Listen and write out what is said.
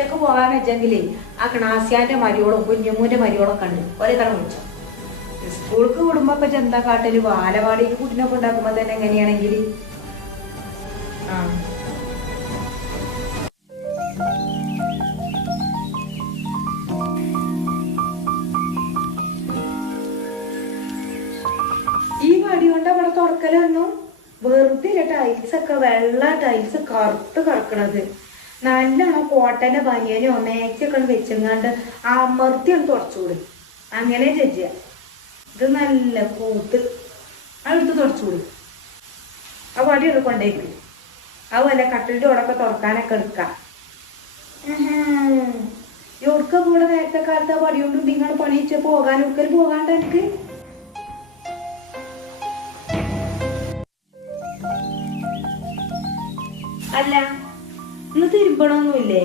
ഒറ്റക്ക് പോകാൻ വെച്ചെങ്കിലേ ആ ക്ലാസ്യാന്റെ മരിയോളും കുഞ്ഞമ്മൂന്റെ മരിയോളൊക്കെ ഉണ്ട് ഒരേ തരം വിളിച്ചോ. സ്കൂൾക്ക് വിടുമ്പോ ഇപ്പൊ ചെന്താ കാട്ടല് ബാലവാടി കുട്ടിനൊക്കെ ഉണ്ടാക്കുമ്പോ തന്നെ എങ്ങനെയാണെങ്കിൽ ആ ഈ വടി കൊണ്ട് അവിടെ തുറക്കലൊന്നും വെറുതെ ടൈൽസ് ഒക്കെ വെള്ള ടൈൽസ് കറുത്ത് കിടക്കണത്. നല്ലോണം കോട്ടന്റെ ബനിയനോ മേച്ചൊക്കെ വെച്ചെങ്ങാണ്ട് അമർത്തി ഒന്ന് തുടച്ചുകൂടി. അങ്ങനെ ചെജ്ജ ഇത് നല്ല കൂത്ത് അതെടുത്ത് തുടച്ചുകൂടി. ആ വടി ഒന്ന് കൊണ്ടേക്ക്. അതുപോലെ കട്ടിലിന്റെ ഓടൊക്കെ തുറക്കാനൊക്കെ എടുക്കാം. എവിടുക്ക കൂടെ നേരത്തെ കാലത്ത് ആ വടി കൊണ്ട് നിങ്ങൾ പണിയിച്ച് പോകാൻ ഒരിക്കലും പോകാണ്ട് എനിക്ക് അല്ല ഇന്ന് തിരുമ്പണമൊന്നുമില്ലേ?